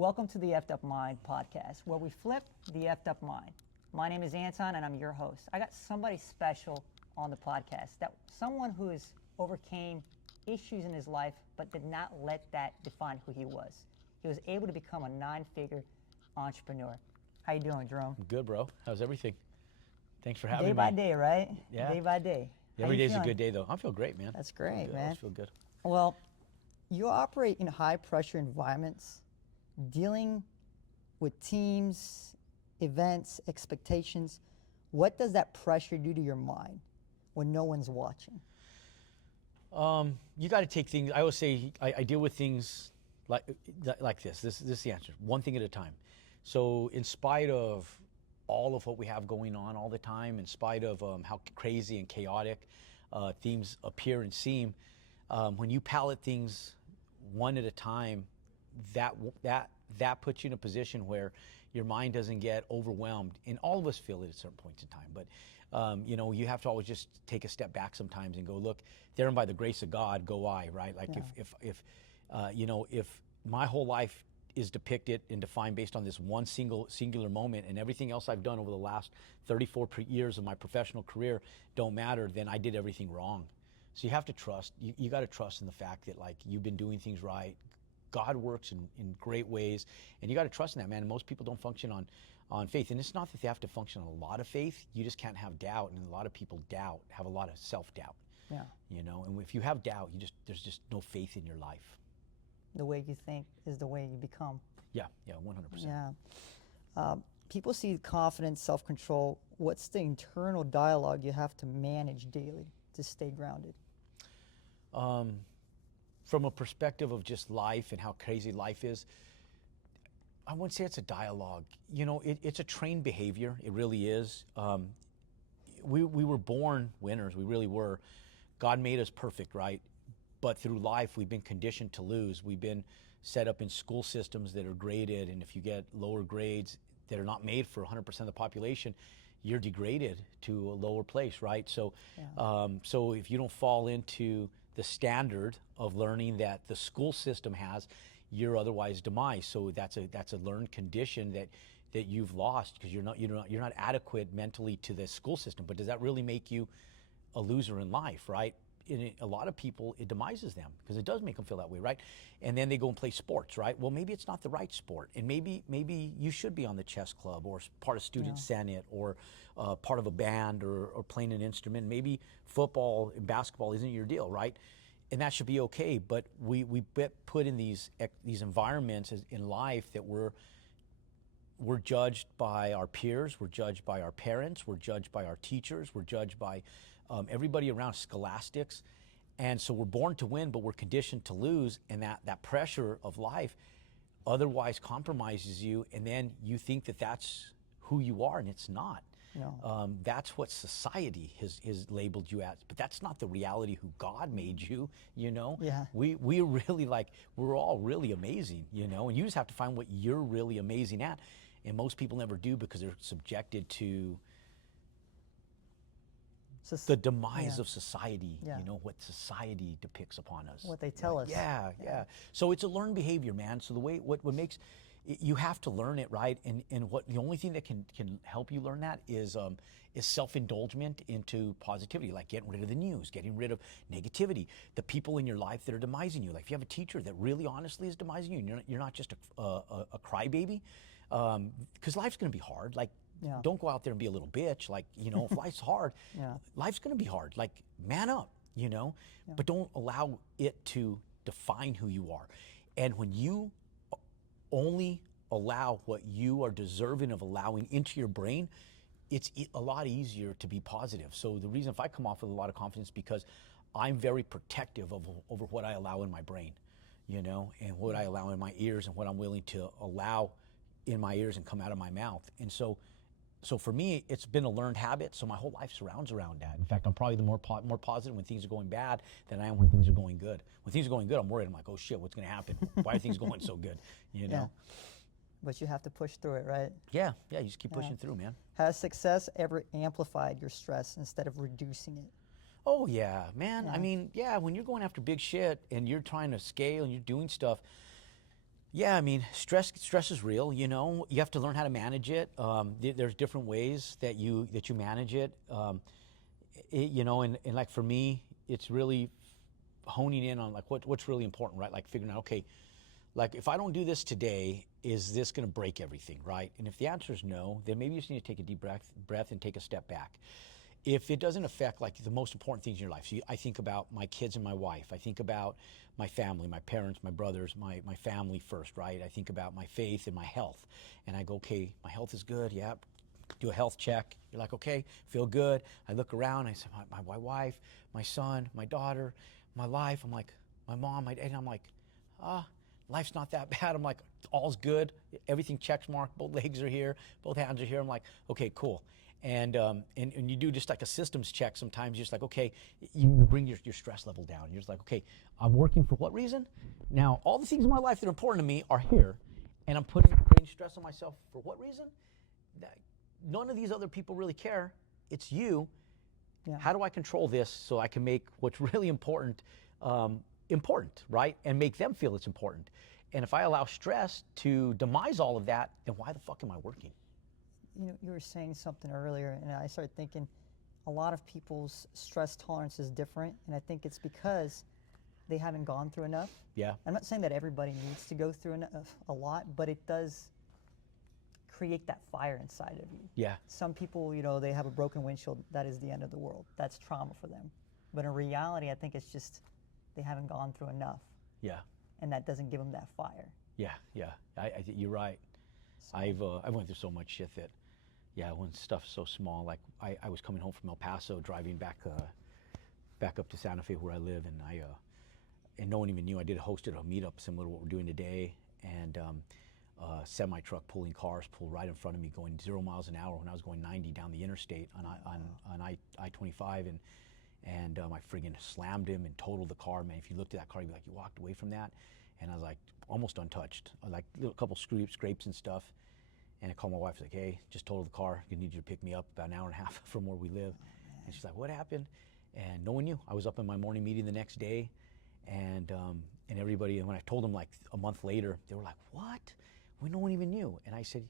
Welcome to the Effed Up Mind podcast, where we flip the effed up mind. My name is Anton, and I'm your host. I got somebody special on the podcast, someone who has overcame issues in his life, but did not let that define who he was. He was able to become a nine-figure entrepreneur. How you doing, Jerome? Good, bro. How's everything? Thanks for having me. Day by day, right? Yeah. Day by day. Every day's a good day, though. I feel great, man. That's great, man. I I feel good. Well, you operate in high-pressure environments, dealing with teams, events, expectations. What does that pressure do to your mind when no one's watching? You got to take things. I always say I deal with things like this. This is the answer. One thing at a time. So in spite of all of what we have going on all the time, in spite of how crazy and chaotic things appear and seem, when you pallet things one at a time, that puts you in a position where your mind doesn't get overwhelmed. And all of us feel it at certain points in time. But you have to always just take a step back sometimes and go, look, there and by the grace of God go I, right? Like if my whole life is depicted and defined based on this one singular moment, and everything else I've done over the last 34 years of my professional career don't matter, then I did everything wrong. So you have to trust. You got to trust in the fact that like you've been doing things right. God works in great ways, and you got to trust in that, man. And most people don't function on faith, and it's not that they have to function on a lot of faith. You just can't have doubt, and a lot of people have a lot of self-doubt. Yeah. And if you have doubt, there's just no faith in your life. The way you think is the way you become. Yeah, 100%. Yeah. People see confidence, self-control. What's the internal dialogue you have to manage daily to stay grounded? From a perspective of just life and how crazy life is, I wouldn't say it's a dialogue. It's a trained behavior. It really is. We were born winners. We really were. God made us perfect, right? But through life, we've been conditioned to lose. We've been set up in school systems that are graded, and if you get lower grades that are not made for 100% of the population, you're degraded to a lower place, right? So, so if you don't fall into the standard of learning that the school system has, you're otherwise demise. So that's a learned condition that you've lost because you're not adequate mentally to the school system. But does that really make you a loser in life, right? And a lot of people, it demises them because it does make them feel that way, right? And then they go and play sports, right? Well, maybe it's not the right sport, and maybe you should be on the chess club or part of student senate or part of a band or playing an instrument. Maybe football and basketball isn't your deal, right? And that should be okay. But we put in these environments in life that we're judged by our peers, we're judged by our parents, we're judged by our teachers, we're judged by everybody around, scholastics. And so we're born to win, but we're conditioned to lose. And that pressure of life otherwise compromises you. And then you think that that's who you are, and it's not. No. That's what society has labeled you as, but that's not the reality who God made you, Yeah. We're really we're all really amazing, and you just have to find what you're really amazing at. And most people never do because they're subjected to the demise of society, what society depicts upon us. What they tell us. Yeah. So it's a learned behavior, man. So the way, what makes, you have to learn it, right? And the only thing that can help you learn that is self-indulgence into positivity, like getting rid of the news, getting rid of negativity, the people in your life that are demising you. Like if you have a teacher that really honestly is demising you, and you're not just a crybaby, because life's gonna be hard. Like, don't go out there and be a little bitch. Like, if life's hard, life's gonna be hard. Like, man up, but don't allow it to define who you are. And when you only allow what you are deserving of allowing into your brain, it's a lot easier to be positive. So the reason if I come off with a lot of confidence, because I'm very protective over what I allow in my brain, and what I allow in my ears and what I'm willing to allow in my ears and come out of my mouth. And so for me, it's been a learned habit. So my whole life surrounds around that. In fact, I'm probably the more positive when things are going bad than I am when things are going good. When things are going good, I'm worried. I'm like, oh shit, what's going to happen? Why are things going so good? Yeah. But you have to push through it, right? Yeah. You just keep pushing through, man. Has success ever amplified your stress instead of reducing it? Oh yeah, man. I mean, when you're going after big shit and you're trying to scale and you're doing stuff, Yeah, I mean, stress is real. You know, you have to learn how to manage it. There's different ways that you manage it. You know, and like for me, it's really honing in on like what's really important, right? Like figuring out, okay, like if I don't do this today, is this going to break everything, right? And if the answer is no, then maybe you just need to take a deep breath and take a step back. If it doesn't affect like the most important things in your life, so I think about my kids and my wife. I think about my family, my parents, my brothers, my family first, right? I think about my faith and my health. And I go, okay, my health is good, yeah. Do a health check. You're like, okay, feel good. I look around, I say, my wife, my son, my daughter, my life. I'm like, my mom, my dad. And I'm like, life's not that bad. I'm like, all's good. Everything checks mark. Both legs are here. Both hands are here. I'm like, okay, cool. And you do just like a systems check sometimes. You're just like, okay, you bring your stress level down. You're just like, okay, I'm working for what reason? Now, all the things in my life that are important to me are here, and I'm putting stress on myself for what reason? None of these other people really care. It's you. Yeah. How do I control this so I can make what's really important important, right? And make them feel it's important. And if I allow stress to demise all of that, then why the fuck am I working? You know, you were saying something earlier, and I started thinking a lot of people's stress tolerance is different, and I think it's because they haven't gone through enough. Yeah. I'm not saying that everybody needs to go through a lot, but it does create that fire inside of you. Yeah. Some people, you know, they have a broken windshield, that is the end of the world. That's trauma for them. But in reality, I think it's just they haven't gone through enough. Yeah. And that doesn't give them that fire. Yeah, yeah. I think you're right. So, I went through so much shit that, yeah, when stuff's so small, like I was coming home from El Paso, driving back up to Santa Fe where I live, and and no one even knew. I hosted a meetup similar to what we're doing today, and semi truck pulling cars pulled right in front of me, going 0 miles an hour when I was going 90 down the interstate on I-25, and I friggin' slammed him and totaled the car. Man, if you looked at that car, you'd be like, you walked away from that, and I was like almost untouched, like a couple scrapes and stuff. And I called my wife, like, hey, just totaled the car. I need you to pick me up about an hour and a half from where we live. And she's like, what happened? And no one knew. I was up in my morning meeting the next day, and everybody. And when I told them like a month later, they were like, what? No one even knew. And I said,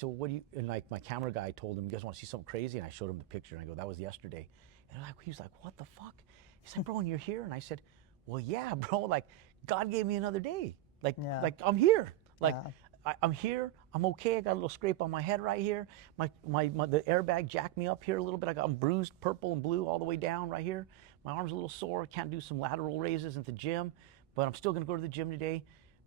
well, what do you? And like my camera guy told him, you guys want to see something crazy? And I showed him the picture, and I go, that was yesterday. And he was like, what the fuck? He's like, bro, and you're here? And I said, well, yeah, bro. Like God gave me another day. Like I'm here. Like. Yeah. I'm here. I'm okay. I got a little scrape on my head right here. The airbag jacked me up here a little bit. I'm bruised, purple and blue all the way down right here. My arm's a little sore. Can't do some lateral raises at the gym, but I'm still going to go to the gym today.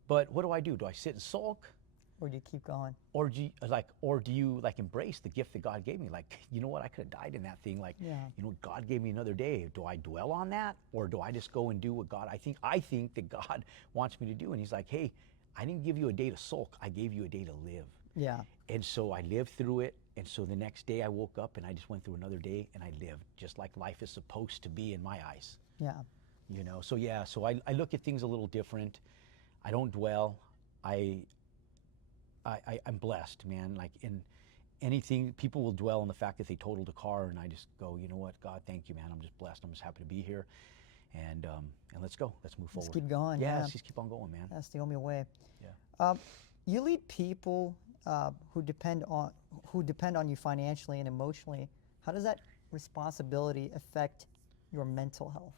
But what do? Do I sit and sulk? Or do you keep going? Or do you embrace the gift that God gave me? Like, you know what? I could have died in that thing. Like, you know, God gave me another day. Do I dwell on that, or do I just go and do what God? I think that God wants me to do, and He's like, hey, I didn't give you a day to sulk. I gave you a day to live. Yeah. And so I lived through it. And so the next day I woke up and I just went through another day and I lived just like life is supposed to be in my eyes. Yeah. You know, so yeah, so I look at things a little different. I don't dwell. I'm blessed, man. Like in anything, people will dwell on the fact that they totaled a car, and I just go, you know what, God, thank you, man. I'm just blessed. I'm just happy to be here. And let's go. Let's move forward. Let's keep going. Yeah, let's just keep on going, man. That's the only way. Yeah. You lead people who depend on you financially and emotionally. How does that responsibility affect your mental health?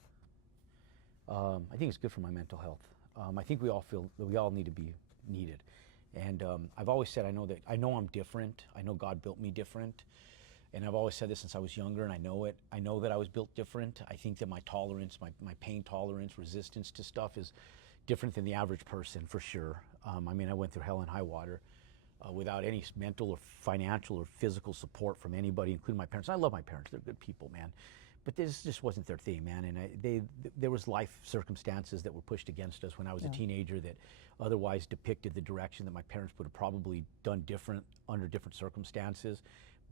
I think it's good for my mental health. I think we all feel that we all need to be needed. And I've always said, I know I'm different. I know God built me different. And I've always said this since I was younger, and I know it. I know that I was built different. I think that my tolerance, my pain tolerance, resistance to stuff is different than the average person, for sure. I mean, I went through hell and high water without any mental or financial or physical support from anybody, including my parents. I love my parents. They're good people, man. But this just wasn't their thing, man. And there was life circumstances that were pushed against us when I was a teenager that otherwise depicted the direction that my parents would have probably done different under different circumstances.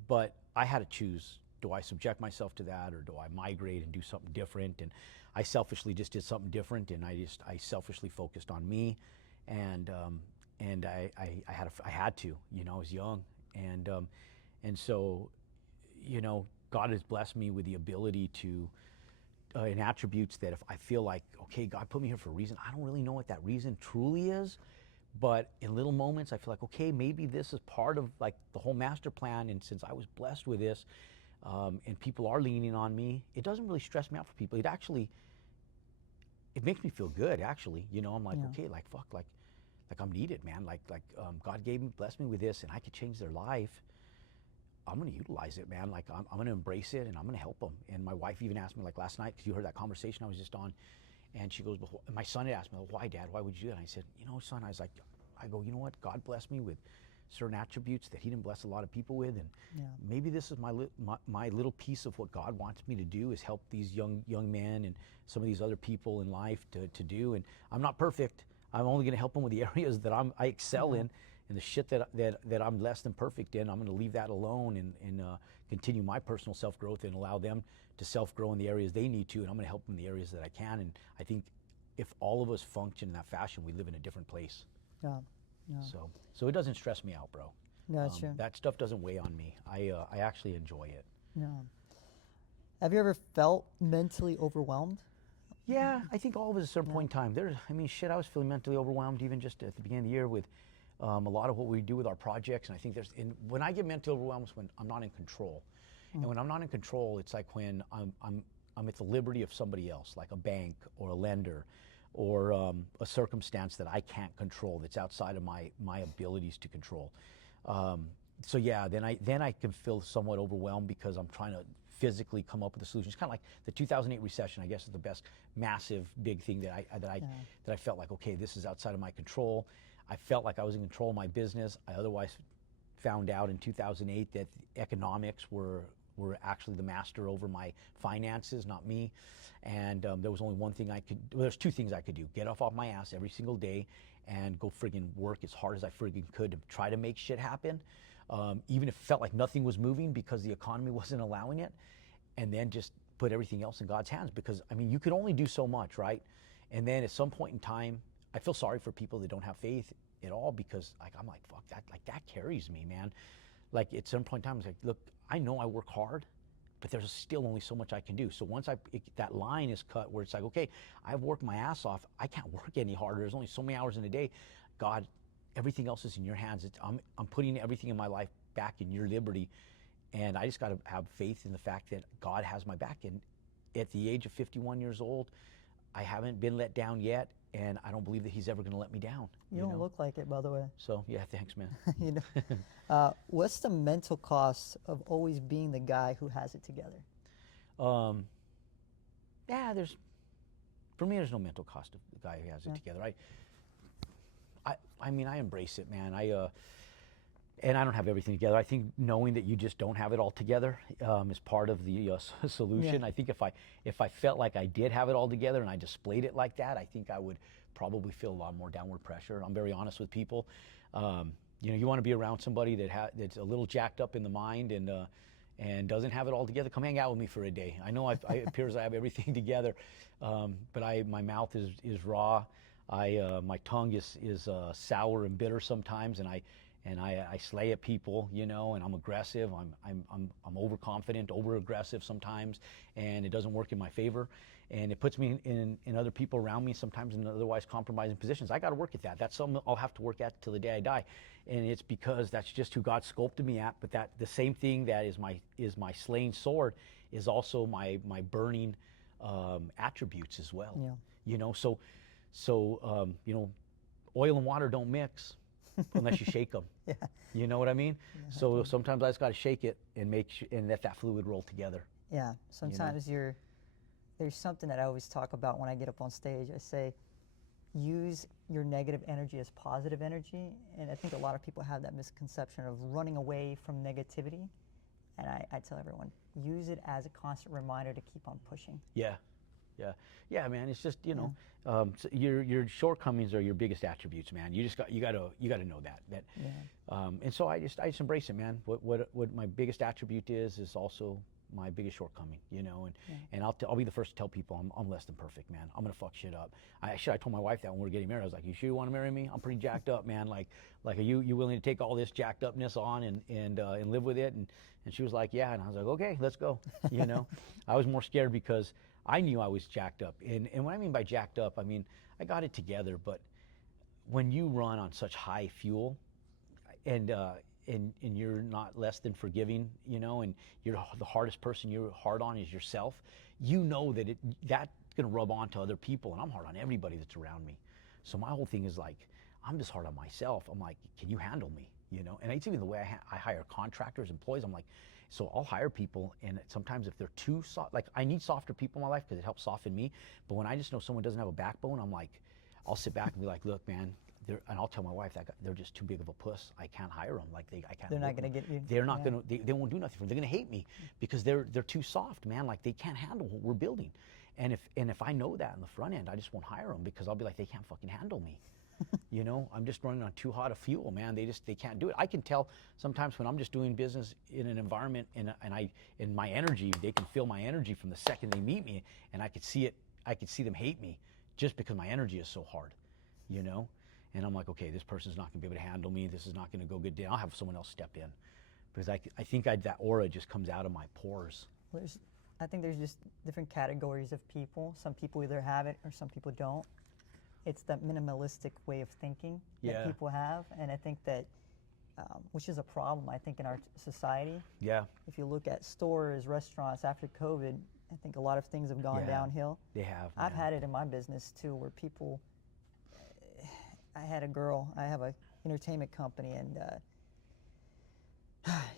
But I had to choose, do I subject myself to that, or do I migrate and do something different? And I selfishly just did something different, and I selfishly focused on me, and I had to, you know, I was young, and so, you know, God has blessed me with the ability to, in attributes that if I feel like, okay, God put me here for a reason, I don't really know what that reason truly is, But in little moments, I feel like, okay, maybe this is part of like the whole master plan. And since I was blessed with this, and people are leaning on me, it doesn't really stress me out for people. It makes me feel good, actually. I'm like, okay, like fuck, like I'm needed, man. God blessed me with this, and I could change their life. I'm going to utilize it, man. Like I'm going to embrace it, and I'm going to help them. And my wife even asked me, like last night, because you heard that conversation I was just on, and she goes, my son had asked me, why, Dad? Why would you do that? And I said, son, I go, you know what? God blessed me with certain attributes that He didn't bless a lot of people with, and maybe this is my little piece of what God wants me to do, is help these young men and some of these other people in life to do. And I'm not perfect. I'm only going to help them with the areas that I excel in, and the shit that I'm less than perfect in, I'm going to leave that alone and continue my personal self-growth and allow them to self-grow in the areas they need to, and I'm going to help them in the areas that I can. And I think if all of us function in that fashion, we live in a different place. Yeah. So it doesn't stress me out, bro. Gotcha. That stuff doesn't weigh on me. I actually enjoy it. Yeah. Have you ever felt mentally overwhelmed? Yeah, I think all of us at a certain point in time. I was feeling mentally overwhelmed even just at the beginning of the year with a lot of what we do with our projects. And I think when I get mentally overwhelmed is when I'm not in control. And when I'm not in control, it's like when I'm at the liberty of somebody else, like a bank or a lender, or a circumstance that I can't control, that's outside of my abilities to control. So yeah, then I can feel somewhat overwhelmed because I'm trying to physically come up with a solution. It's kind of like the 2008 recession, I guess, is the best massive big thing that I felt like, okay, this is outside of my control. I felt like I was in control of my business. I otherwise found out in 2008 that economics were actually the master over my finances, not me. And there was only one thing there's two things I could do: get off my ass every single day and go friggin' work as hard as I friggin' could to try to make shit happen, even if it felt like nothing was moving because the economy wasn't allowing it, and then just put everything else in God's hands. Because I mean, you could only do so much, right? And then at some point in time, I feel sorry for people that don't have faith at all, because I'm like, fuck, that carries me, man. Like at some point in time, it's like, look, I know I work hard, but there's still only so much I can do. So once that line is cut where it's like, okay, I've worked my ass off, I can't work any harder, there's only so many hours in a day. God, everything else is in your hands. I'm putting everything in my life back in your liberty, and I just got to have faith in the fact that God has my back. And at the age of 51 years old, I haven't been let down yet, and I don't believe that He's ever going to let me down. You don't look like it, by the way. So yeah, thanks, man. What's the mental cost of always being the guy who has it together? For me, there's no mental cost of the guy who has it together. I mean, I embrace it, man. And I don't have everything together. I think knowing that you just don't have it all together is part of the solution. Yeah. I think if I felt like I did have it all together and I displayed it like that, I think I would probably feel a lot more downward pressure. I'm very honest with people. You want to be around somebody that's a little jacked up in the mind and doesn't have it all together. Come hang out with me for a day. I know it appears I have everything together, but my mouth is raw. My tongue is sour and bitter sometimes, and I slay at people, and I'm aggressive. I'm overconfident, over-aggressive sometimes, and it doesn't work in my favor. And it puts me in other people around me sometimes in otherwise compromising positions. I got to work at that. That's something I'll have to work at till the day I die. And it's because that's just who God sculpted me at. But the same thing that is my slaying sword is also my burning attributes as well. Yeah. So oil and water don't mix unless you shake them. Yeah. You know what I mean? Yeah, so sometimes I just got to shake it and and let that fluid roll together. Yeah. Sometimes there's something that I always talk about when I get up on stage. I say, use your negative energy as positive energy. And I think a lot of people have that misconception of running away from negativity. And I tell everyone, use it as a constant reminder to keep on pushing. Yeah, man. It's just so your shortcomings are your biggest attributes, man. You got to know that. And so I just embrace it, man. What my biggest attribute is also my biggest shortcoming, and I'll be the first to tell people I'm less than perfect, man. I'm gonna fuck shit up. I told my wife that when we were getting married. I was like, you sure you want to marry me? I'm pretty jacked up, man. Like are you willing to take all this jacked upness on and live with it? And she was like, yeah. And I was like, okay, let's go. I was more scared because I knew I was jacked up. And what I mean by jacked up, I mean I got it together, but when you run on such high fuel, and you're not less than forgiving, and you're the hardest person you're hard on is yourself. That's going to rub on to other people, and I'm hard on everybody that's around me. So my whole thing is like, I'm just hard on myself. I'm like, can you handle me? And it's even the way I hire contractors, employees. I'm like, so I'll hire people, and sometimes if they're too soft, like I need softer people in my life because it helps soften me. But when I just know someone doesn't have a backbone, I'm like, I'll sit back and be like, look, man, and I'll tell my wife that they're just too big of a puss. I can't hire them. Like I can't. They're not going to get you. They're not going to. They won't do nothing for me. They're going to hate me because they're too soft, man. Like they can't handle what we're building. And if I know that in the front end, I just won't hire them because I'll be like, they can't fucking handle me. I'm just running on too hot a fuel, man. They can't do it. I can tell sometimes when I'm just doing business in an environment and in my energy, they can feel my energy from the second they meet me, and I could see it. I could see them hate me just because my energy is so hard, And I'm like, okay, this person's not gonna be able to handle me. This is not gonna go good day. I'll have someone else step in because I think that aura just comes out of my pores. I think there's just different categories of people. Some people either have it or some people don't. It's that minimalistic way of thinking that people have, and I think that, which is a problem, I think, in our society. Yeah. If you look at stores, restaurants, after COVID, I think a lot of things have gone downhill. They have. I've had it in my business, too, where people, I had a girl, I have an entertainment company, and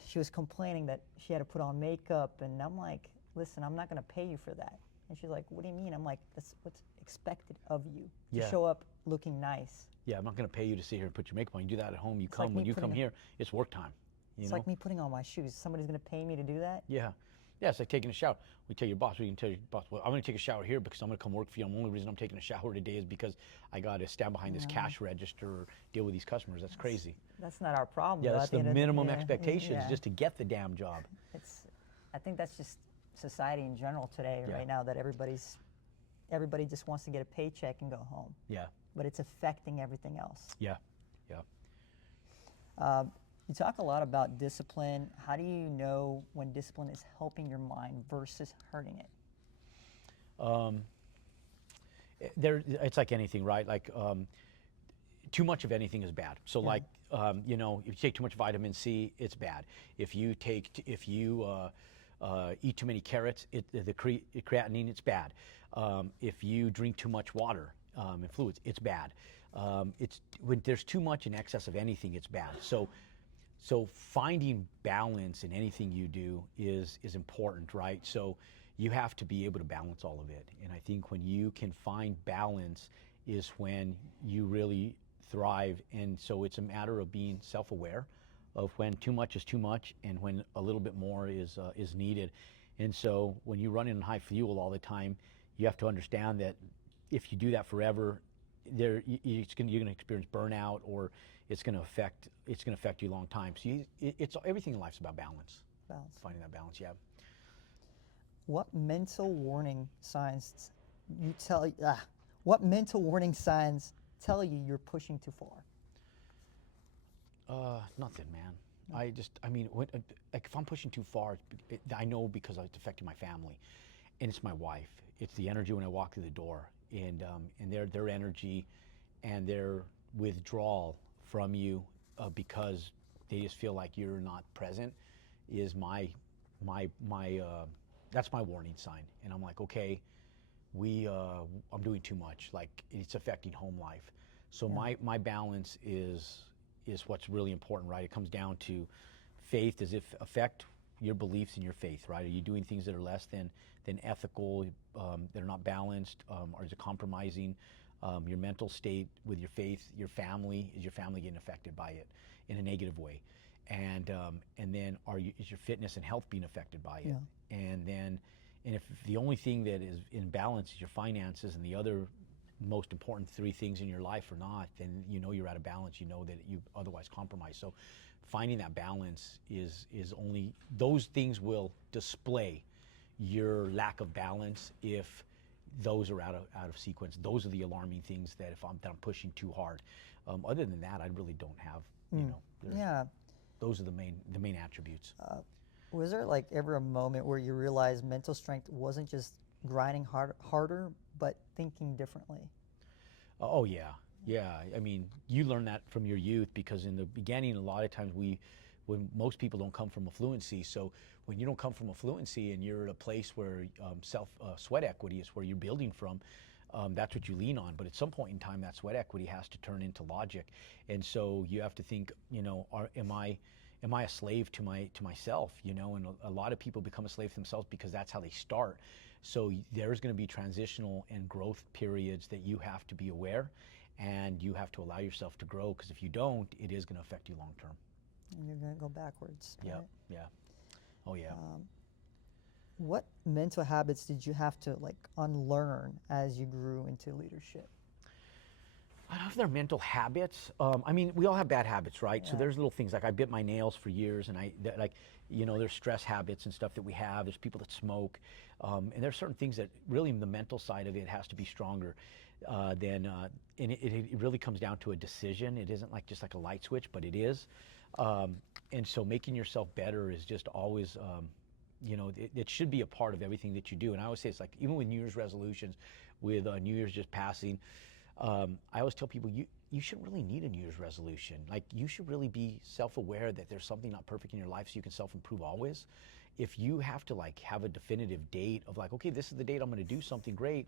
she was complaining that she had to put on makeup, and I'm like, listen, I'm not going to pay you for that. And she's like, what do you mean? I'm like, that's what's expected of you, to show up looking nice. Yeah, I'm not going to pay you to sit here and put your makeup on. You do that at home. When you come here, it's work time. It's like me putting on my shoes. Somebody's going to pay me to do that? Yeah. Yeah, it's like taking a shower. We tell your boss, we can tell your boss, well, I'm going to take a shower here because I'm going to come work for you. The only reason I'm taking a shower today is because I got to stand behind this cash register or deal with these customers. That's crazy. That's not our problem. Yeah, that's the minimum expectation is just to get the damn job. I think that's just society in general today, right now, that everybody just wants to get a paycheck and go home. Yeah. But it's affecting everything else. Yeah, yeah. You talk a lot about discipline. How do you know when discipline is helping your mind versus hurting it? It's like anything, right? Like too much of anything is bad. So like, if you take too much vitamin C, it's bad. If you eat too many carrots, the creatinine, it's bad. If you drink too much water and fluids, it's bad. When there's too much in excess of anything, it's bad. So finding balance in anything you do is important, right? So you have to be able to balance all of it. And I think when you can find balance is when you really thrive. And so it's a matter of being self-aware of when too much is too much and when a little bit more is needed. And so when you run in high fuel all the time, you have to understand that if you do that forever, you're going to experience burnout, or it's going to affect you a long time. So it's everything in life's about balance. Finding that balance, yeah. What mental warning signs What mental warning signs tell you you're pushing too far? Nothing, man. If I'm pushing too far, I know because it's affecting my family, and it's my wife. It's the energy when I walk through the door, and their energy, and their withdrawal from you because they just feel like you're not present is that's my warning sign. And I'm like, okay, I'm doing too much. Like it's affecting home life. So my balance is what's really important, right? It comes down to faith. Does it affect your beliefs and your faith, right? Are you doing things that are less than ethical, that are not balanced, or is it compromising your mental state with your faith? Your family, is your family getting affected by it in a negative way? And then is your fitness and health being affected by it? Yeah. And if the only thing that is in balance is your finances, and the other most important three things in your life are not, then you know you're out of balance. You know that you otherwise compromise. So finding that balance is only, those things will display your lack of balance if those are out of sequence. Those are the alarming things that I'm pushing too hard. Other than that, I really don't have, those are the main attributes. Was there like ever a moment where you realized mental strength wasn't just grinding harder, but thinking differently? Oh yeah. Yeah, I mean, you learn that from your youth because in the beginning, a lot of times when most people don't come from affluency. So when you don't come from affluency and you're at a place where sweat equity is where you're building from, that's what you lean on. But at some point in time, that sweat equity has to turn into logic, and so you have to think, am I a slave to myself? And a lot of people become a slave to themselves because that's how they start. So there's going to be transitional and growth periods that you have to be aware, and you have to allow yourself to grow, because if you don't, it is going to affect you long term. And you're going to go backwards. Yeah, Right? yeah. Oh yeah. What mental habits did you have to unlearn as you grew into leadership? I don't know if they're mental habits. I mean, we all have bad habits, right? So Yeah. there's little things like I bit my nails for years, and there's stress habits and stuff that we have. There's people that smoke, and there's certain things that really the mental side of it has to be stronger and it really comes down to a decision. It isn't just like a light switch, but it is. And so making yourself better is just always, it should be a part of everything that you do. And I always say it's like, even with New Year's resolutions, with New Year's just passing, I always tell people, you shouldn't really need a New Year's resolution. Like, you should really be self-aware that there's something not perfect in your life so you can self-improve always. If you have to have a definitive date of okay, this is the date I'm going to do something great,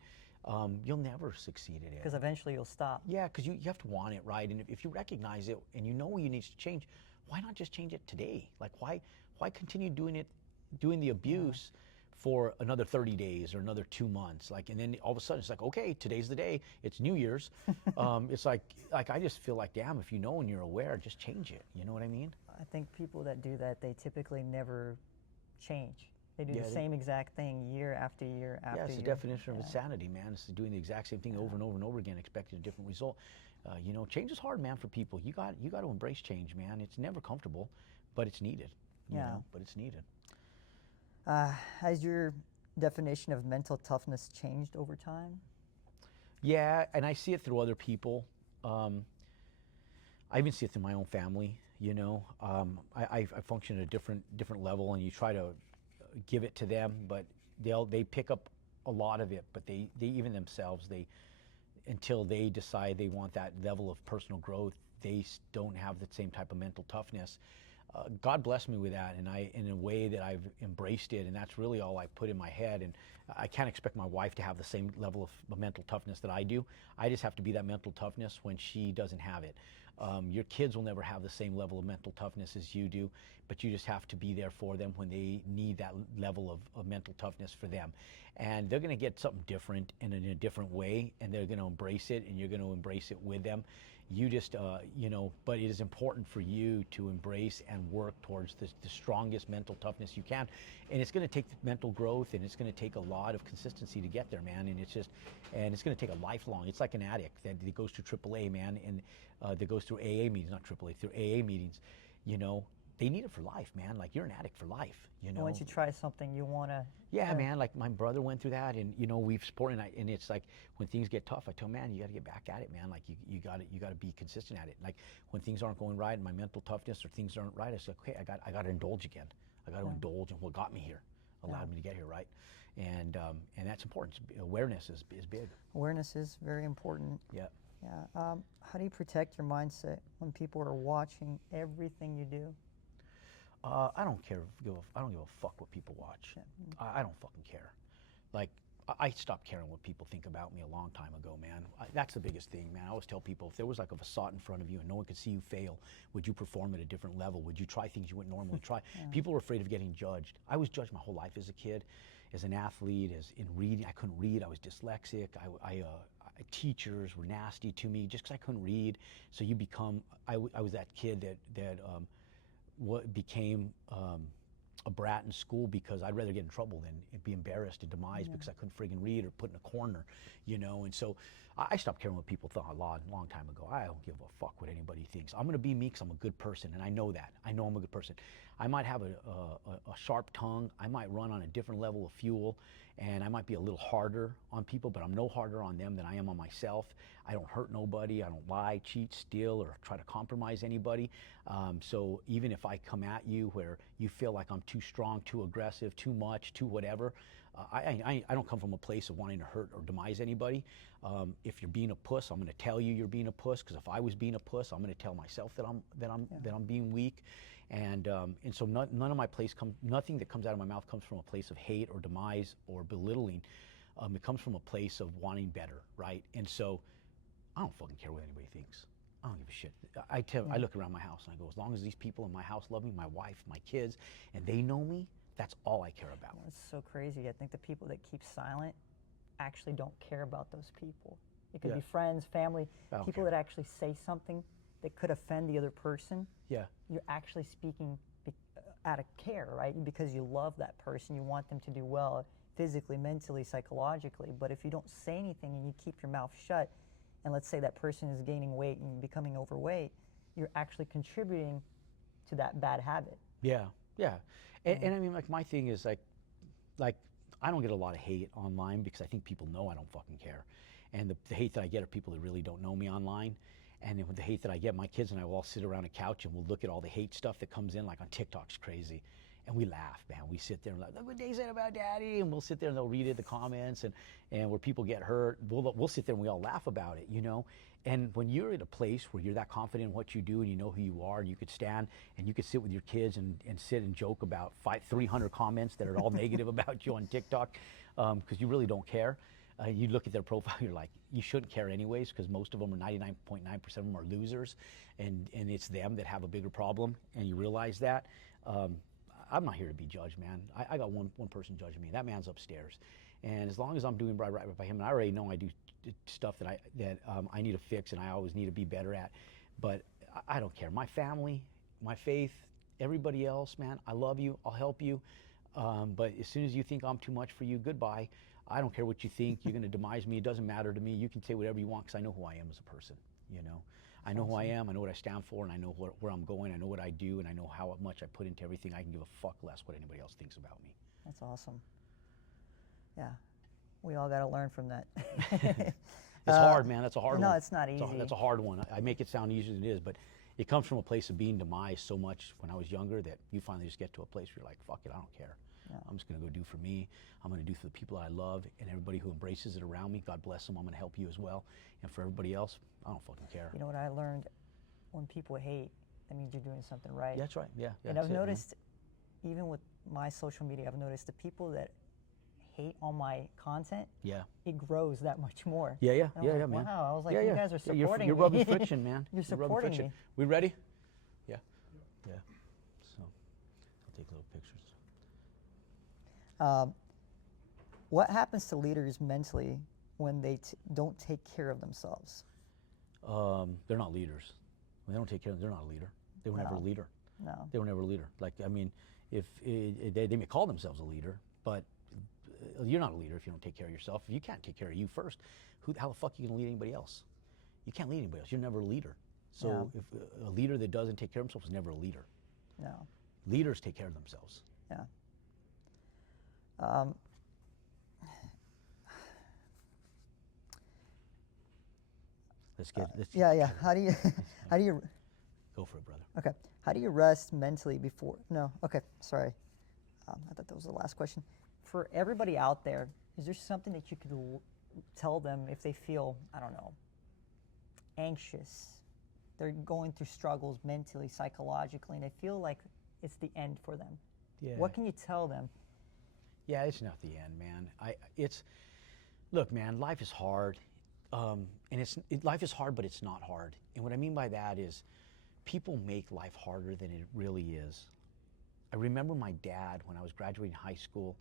you'll never succeed at it. Because eventually you'll stop. Yeah, because you have to want it, right? And if you recognize it and you know you need to change, why not just change it today? Like, why continue doing the abuse for another 30 days or another 2 months? And then all of a sudden it's okay, today's the day, it's New Year's. It's like I just feel like, damn, if you know and you're aware, just change it. You know what I mean? I think people that do that, they typically never change. They do Yeah, the same exact thing year after year after year. Yeah, it's the definition of insanity, man. It's doing the exact same thing over and over and over again, expecting a different result. Change is hard, man, for people. You got to embrace change, man. It's never comfortable, but it's needed. But it's needed. Has your definition of mental toughness changed over time? Yeah, and I see it through other people. I even see it through my own family. I function at a different level, and you try to give it to them, but they pick up a lot of it. But they even themselves, until they decide they want that level of personal growth, they don't have the same type of mental toughness. God bless me with that, and in a way that I've embraced it, and that's really all I put in my head. And I can't expect my wife to have the same level of mental toughness that I do. I just have to be that mental toughness when she doesn't have it. Your kids will never have the same level of mental toughness as you do, but you just have to be there for them when they need that level of mental toughness for them. And they're going to get something different and in a different way, and they're going to embrace it, and you're going to embrace it with them. You just, but it is important for you to embrace and work towards the strongest mental toughness you can. And it's going to take mental growth, and it's going to take a lot of consistency to get there, man. And it's going to take a lifelong. It's like an addict that goes to AAA, man, and that goes through AA meetings, not AAA, through AA meetings. They need it for life, man. Like, you're an addict for life. Once you try something, you want to. Yeah, man. Like, my brother went through that, and we've supported. And it's like, when things get tough, I tell him, man, you got to get back at it, man. Like, you got to be consistent at it. Like, when things aren't going right, and my mental toughness or things aren't right, I say, okay, I got to indulge again. I got to indulge in what got me here, allowed me to get here, right? And that's important. Awareness is big. Awareness is very important. Yeah. Yeah. How do you protect your mindset when people are watching everything you do? I don't care. I don't give a fuck what people watch. I don't fucking care. Like, I stopped caring what people think about me a long time ago, man. That's the biggest thing, man. I always tell people, if there was like a facade in front of you and no one could see you fail, would you perform at a different level? Would you try things you wouldn't normally try? People were afraid of getting judged. I was judged my whole life as a kid, as an athlete, as in reading. I couldn't read. I was dyslexic. Teachers were nasty to me just because I couldn't read. So you become. I was that kid that became a brat in school because I'd rather get in trouble than be embarrassed and demised because I couldn't friggin' read or put in a corner, And so I stopped caring what people thought a long time ago. I don't give a fuck what anybody thinks. I'm gonna be me because I'm a good person, and I know that. I know I'm a good person. I might have a sharp tongue. I might run on a different level of fuel, and I might be a little harder on people, but I'm no harder on them than I am on myself. I don't hurt nobody. I don't lie, cheat, steal, or try to compromise anybody. So even if I come at you where you feel like I'm too strong, too aggressive, too much, too whatever, I don't come from a place of wanting to hurt or demise anybody. If you're being a puss, I'm going to tell you you're being a puss, because if I was being a puss, I'm going to tell myself that I'm being weak. And so none of my nothing that comes out of my mouth comes from a place of hate or demise or belittling. It comes from a place of wanting better, right? And so I don't fucking care what anybody thinks. I don't give a shit. I look around my house and I go, as long as these people in my house love me, my wife, my kids, and they know me, that's all I care about. It's so crazy. I think the people that keep silent actually don't care about those people. It could be friends, family, people that actually say something that could offend the other person. Yeah. You're actually speaking out of care, right? Because you love that person. You want them to do well physically, mentally, psychologically. But if you don't say anything and you keep your mouth shut, and let's say that person is gaining weight and becoming overweight, you're actually contributing to that bad habit. Yeah, yeah. And I mean, like, my thing is like I don't get a lot of hate online because I think people know I don't fucking care. And the hate that I get are people that really don't know me online. And then with the hate that I get, my kids and I will all sit around a couch and we'll look at all the hate stuff that comes in, like on TikTok's crazy. And we laugh, man. We sit there and like, look what they said about Daddy. And we'll sit there and they'll read it, the comments, and where people get hurt, we'll sit there and we all laugh about it, you know? And when you're at a place where you're that confident in what you do and you know who you are, and you could stand and you could sit with your kids and sit and joke about 300 comments that are all negative about you on TikTok, because you really don't care. You look at their profile, you're like, you shouldn't care anyways, because most of them, are 99.9% of them are losers, and it's them that have a bigger problem, and you realize that. I'm not here to be judged, man. I got one person judging me. That man's upstairs. And as long as I'm doing right by him, and I already know I do stuff that I need to fix and I always need to be better at, but I don't care. My family, my faith, everybody else, man, I love you, I'll help you. But as soon as you think I'm too much for you, goodbye. I don't care what you think. You're going to demise me. It doesn't matter to me. You can say whatever you want, because I know who I am as a person, you know. I know who I am, I know what I stand for, and I know where I'm going, I know what I do, and I know how much I put into everything. I can give a fuck less what anybody else thinks about me. That's awesome. Yeah, we all got to learn from that. It's hard, man. That's a hard one. No, it's not easy. That's a hard one. I make it sound easier than it is, but it comes from a place of being demised so much when I was younger that you finally just get to a place where you're like, fuck it, I don't care. Yeah. I'm just going to go do for me. I'm going to do for the people I love, and everybody who embraces it around me, God bless them. I'm going to help you as well. And for everybody else, I don't fucking care. You know what I learned? When people hate, that means you're doing something right. That's right, yeah. And I've noticed, even with my social media, I've noticed the people that hate on my content, it grows that much more. Yeah, man. man. Wow, I was like, you guys are supporting me. You're rubbing friction, man. You're supporting me. We ready? Yeah. Yeah. So, I'll take little pictures. What happens to leaders mentally when they don't take care of themselves? They're not leaders. When they don't take care of them, they're not a leader. They were never a leader. No. They were never a leader. Like, I mean, if they may call themselves a leader, but you're not a leader if you don't take care of yourself. If you can't take care of you first, how the fuck are you going to lead anybody else? You can't lead anybody else. You're never a leader. So if a leader that doesn't take care of himself is never a leader. No. Leaders take care of themselves. Yeah. How do you go for it, brother? Okay. How do you rest mentally before? No. Okay. Sorry. I thought that was the last question. For everybody out there, is there something that you could tell them if they feel, I don't know, anxious? They're going through struggles mentally, psychologically, and they feel like it's the end for them. Yeah. What can you tell them? Yeah, it's not the end, man. Look, man, life is hard. Life is hard, but it's not hard. And what I mean by that is people make life harder than it really is. I remember my dad when I was graduating high school,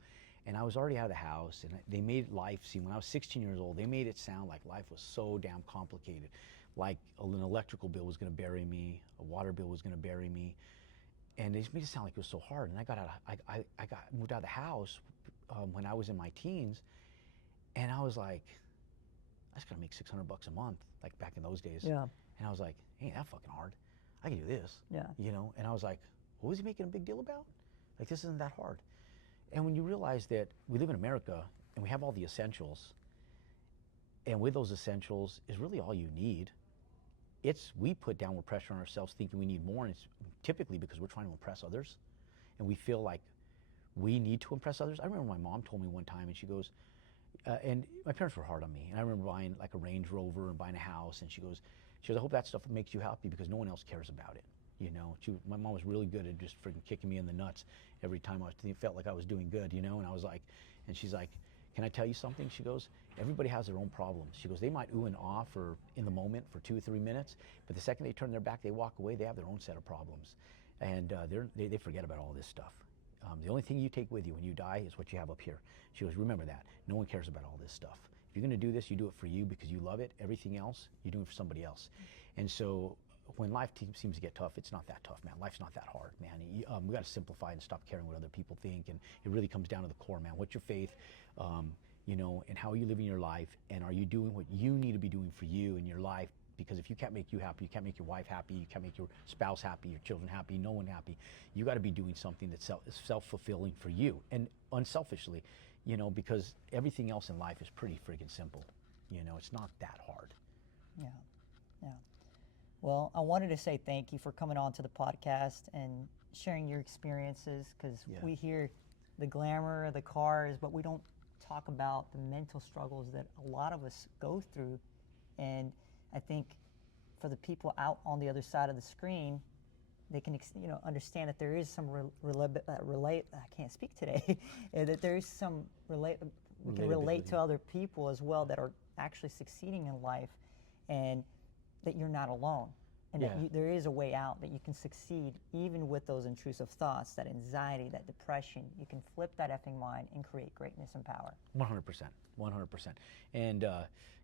and I was already out of the house, and they made life seem, when I was 16 years old, they made it sound like life was so damn complicated. Like an electrical bill was going to bury me, a water bill was going to bury me, and they just made it sound like it was so hard. And I got moved out of the house when I was in my teens, and I was like, I just got to make $600 a month, like back in those days. Yeah. And I was like, ain't that fucking hard. I can do this. Yeah. You know, and I was like, what was he making a big deal about? Like, this isn't that hard. And when you realize that we live in America and we have all the essentials, and with those essentials is really all you need, we put downward pressure on ourselves thinking we need more, and it's typically because we're trying to impress others, and we feel like we need to impress others. I remember my mom told me one time, and she goes, and my parents were hard on me, and I remember buying like a Range Rover and buying a house, and she goes, I hope that stuff makes you happy because no one else cares about it. You know, my mom was really good at just freaking kicking me in the nuts every time felt like I was doing good, you know, and I was like, and she's like, can I tell you something? She goes, everybody has their own problems. She goes, they might ooh and ah for in the moment for 2 or 3 minutes, but the second they turn their back, they walk away, they have their own set of problems. And they forget about all this stuff. The only thing you take with you when you die is what you have up here. She goes, remember that. No one cares about all this stuff. If you're going to do this, you do it for you because you love it. Everything else, you do it for somebody else. And so when life seems to get tough, it's not that tough, man. Life's not that hard, man. We got to simplify and stop caring what other people think. And it really comes down to the core, man. What's your faith? You know, and how are you living your life? And are you doing what you need to be doing for you in your life? Because if you can't make you happy, you can't make your wife happy, you can't make your spouse happy, your children happy, no one happy. You got to be doing something that's self-fulfilling for you and unselfishly, you know, because everything else in life is pretty friggin' simple. You know, it's not that hard. Yeah, yeah. Well, I wanted to say thank you for coming on to the podcast and sharing your experiences, because we hear the glamour of the cars, but we don't talk about the mental struggles that a lot of us go through. And I think for the people out on the other side of the screen, they can understand that there is some I can't speak today, that there is some we can relate to other people as well that are actually succeeding in life, and that you're not alone, and that there is a way out, that you can succeed even with those intrusive thoughts, that anxiety, that depression. You can flip that effing mind and create greatness and power. 100%, 100%. And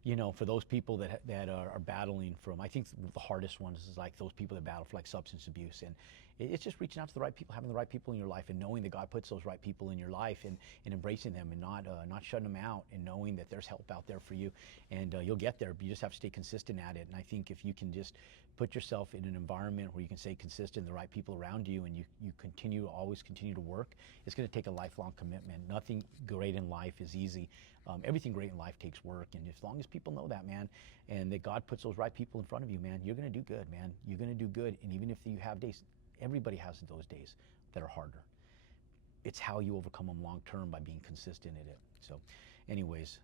you know, for those people that are battling from, I think the hardest ones is like those people that battle for like substance abuse, and it's just reaching out to the right people, having the right people in your life, and knowing that God puts those right people in your life, and embracing them, and not shutting them out, and knowing that there's help out there for you, and you'll get there. But you just have to stay consistent at it. And I think if you can just put yourself in an environment where you can stay consistent, the right people around you, and you always continue to work, it's going to take a lifelong commitment. Nothing great in life is easy. Everything great in life takes work, and as long as people know that, man, and that God puts those right people in front of you, man, you're going to do good, man. You're going to do good. And even if you have days, everybody has those days that are harder. It's how you overcome them long term, by being consistent at it. So anyways,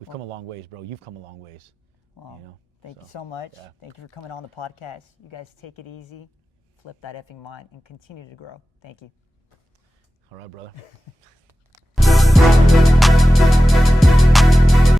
we've come a long ways, bro. You've come a long ways. Well, you know? Thank you so much. Yeah. Thank you for coming on the podcast. You guys take it easy, flip that effing mind, and continue to grow. Thank you. All right, brother.